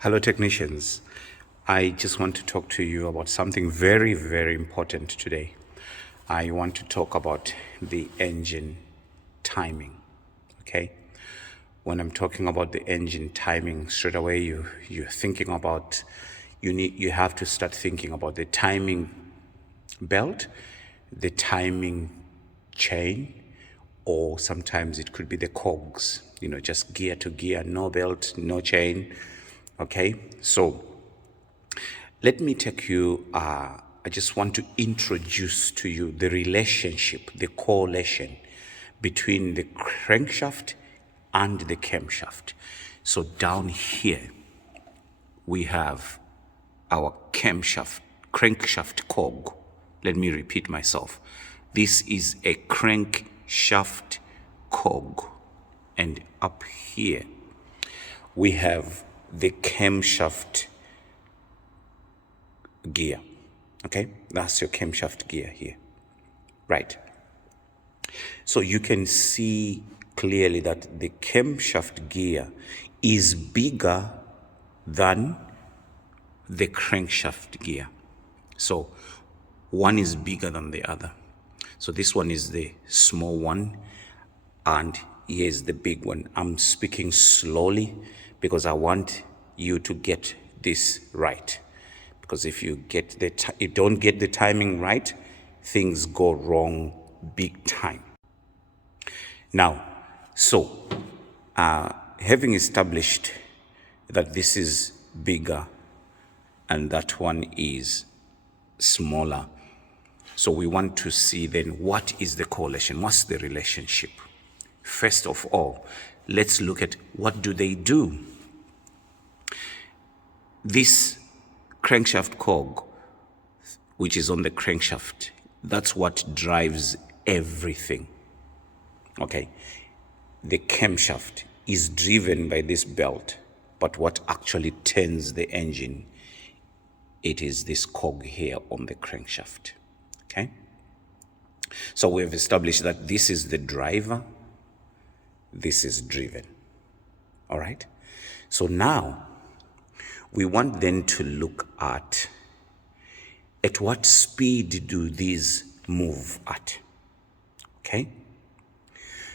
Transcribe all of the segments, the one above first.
Hello, technicians. I just want to talk to you about something very, very important today. I want to talk about the engine timing. Okay? When I'm talking about the engine timing, straight away you're thinking about you have to start thinking about the timing belt, the timing chain, or sometimes it could be the cogs, just gear to gear, no belt, no chain. Okay, so let me take you, I just want to introduce to you the relationship, the correlation between the crankshaft and the camshaft. So down here, we have our crankshaft cog. Let me repeat myself. This is a crankshaft cog. And up here, we have the camshaft gear. Okay, that's your camshaft gear here. Right. So you can see clearly that the camshaft gear is bigger than the crankshaft gear. So one is bigger than the other. So this one is the small one, and here's the big one. I'm speaking slowly because I want you to get this right. Because if you don't get the timing right, things go wrong big time. Now, so having established that this is bigger and that one is smaller, so we want to see then what is the correlation, what's the relationship. First of all, let's look at what do they do. This crankshaft cog, which is on the crankshaft, that's what drives everything. Okay, the camshaft is driven by this belt, but what actually turns the engine, it is this cog here on the crankshaft. Okay, so we've established that this is the driver, this is driven. All right, so now we want then to look at what speed do these move at. Okay,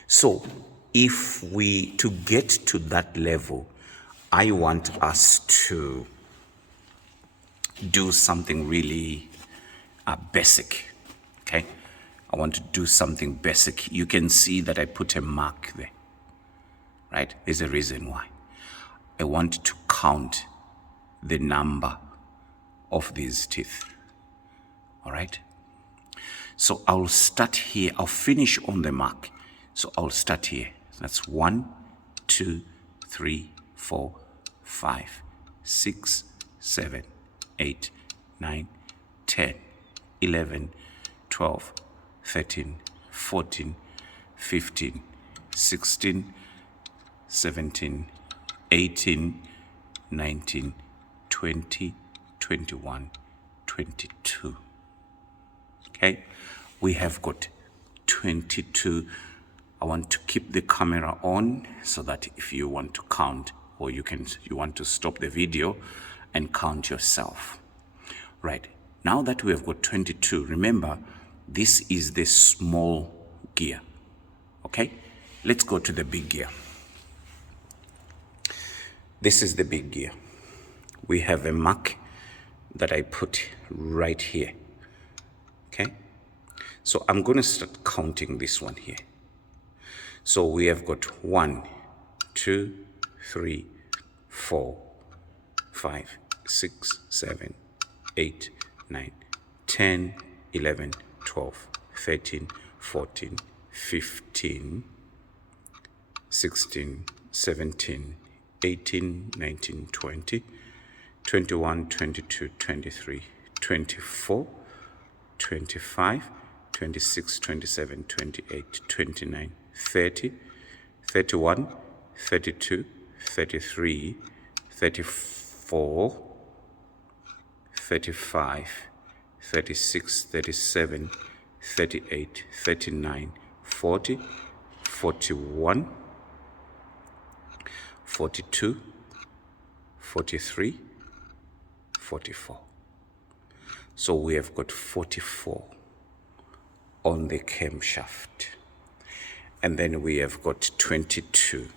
so if we to get to that level, I want us to do something really basic. Okay, I want to do something basic. You can see that I put a mark there, right? There's a reason why. I want to count the number of these teeth. All right, so I'll start here. I'll finish on the mark. So I'll start here. That's 1, 2, 3, 4, 5, 6, 7, 8, 9, 10, 11, 12, 13, 14, 15, 16, 17, 18, 19, 20, 21, 22. Okay, we have got 22. I want to keep the camera on so that if you want to count, or you want to stop the video and count yourself. Right, now that we have got 22, remember this is the small gear. Okay, let's go to the big gear. This is the big gear. We have a mark that I put right here. Okay, so I'm going to start counting this one here. So we have got 1, 2, 3, 4, 5, 6, 7, 8, 9, 10, 11, 12, 13, 14, 15, 16, 17, 18, 19, 20, 21, 22, 23, 24, 25, 26, 27, 28, 29, 30, 31, 32, 33, 34, 35, 36, 37, 38, 39, 40, 41, 42, 43, 44. So we have got 44 on the camshaft. And then we have got 22.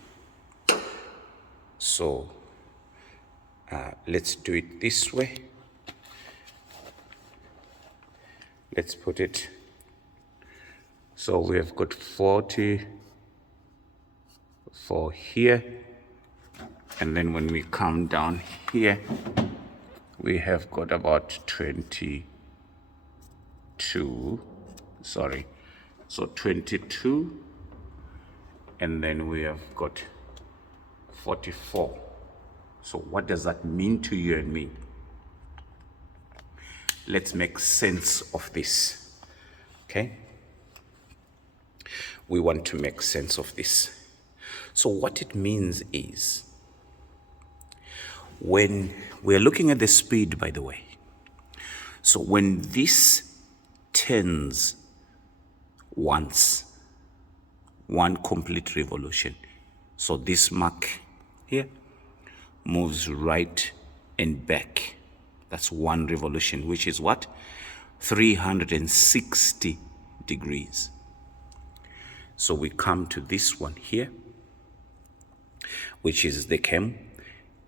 So let's do it this way. Let's put it. So we have got 40 for here. And then when we come down here, we have got about 22. Sorry. So 22. And then we have got 44. So what does that mean to you and me? Let's make sense of this. Okay? We want to make sense of this. So what it means is, when we're looking at the speed, by the way, so when this turns once, one complete revolution, so this mark here moves right and back, that's one revolution, which is what? 360 degrees. So we come to this one here, which is the cam.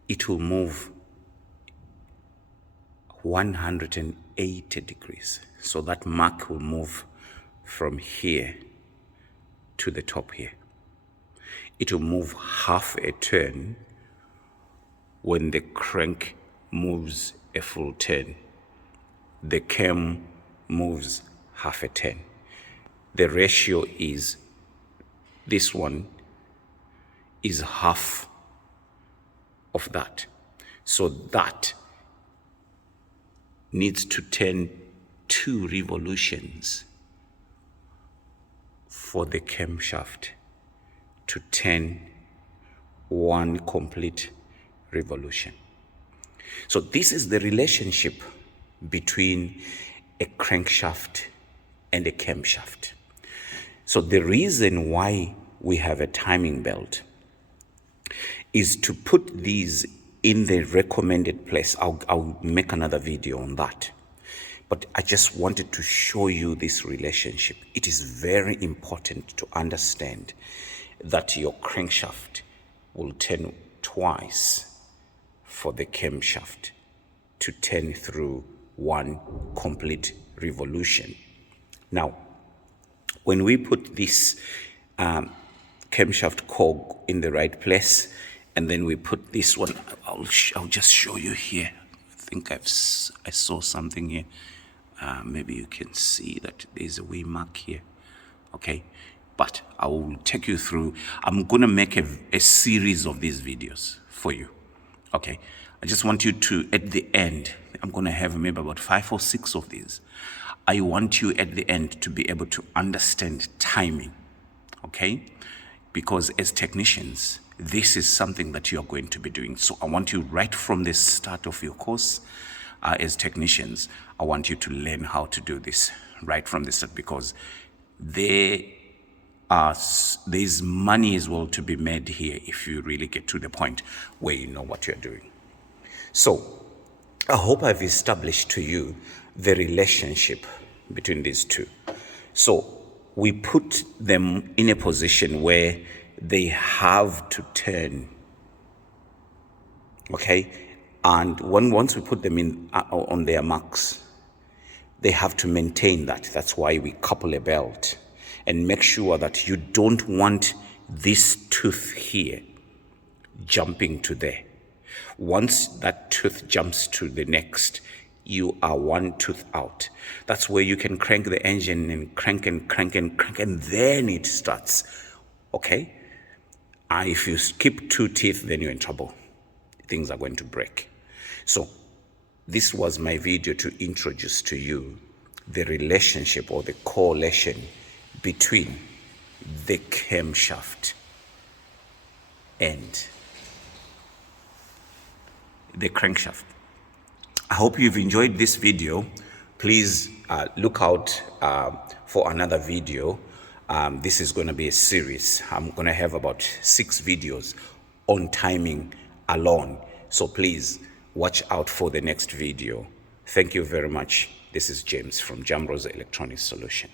It will move 180 degrees. So that mark will move from here to the top here. It will move half a turn when the crank moves a full turn. The cam moves half a turn. The ratio is, this one is half of that. So that needs to turn 2 revolutions for the camshaft to turn 1 complete revolution. So this is the relationship between a crankshaft and a camshaft. So the reason why we have a timing belt is to put these in the recommended place. I'll make another video on that. But I just wanted to show you this relationship. It is very important to understand that your crankshaft will turn twice for the camshaft to turn through 1 complete revolution. Now, when we put this camshaft cog in the right place, and then we put this one, I'll just show you here. I think I saw something here. Maybe you can see that there's a wee mark here. Okay, but I will take you through. I'm gonna make a series of these videos for you. Okay, I just want you to, at the end, I'm gonna have maybe about 5 or 6 of these. I want you at the end to be able to understand timing. Okay, because as technicians, this is something that you're going to be doing. So I want you right from the start of your course, as technicians, I want you to learn how to do this right from the start, because there's money as well to be made here if you really get to the point where you know what you're doing. So I hope I've established to you the relationship between these two. So we put them in a position where they have to turn, okay? And once we put them in on their marks, they have to maintain that. That's why we couple a belt and make sure that you don't want this tooth here jumping to there. Once that tooth jumps to the next, you are 1 tooth out. That's where you can crank the engine and crank and crank and crank, and then it starts, okay? If you skip 2 teeth, then you're in trouble. Things are going to break. So this was my video to introduce to you the relationship or the correlation between the camshaft and the crankshaft. I hope you've enjoyed this video. Please look out for another video. This is going to be a series. I'm going to have about 6 videos on timing alone, So please watch out for the next video. Thank you very much. This is James from Jamro's Electronic Solutions.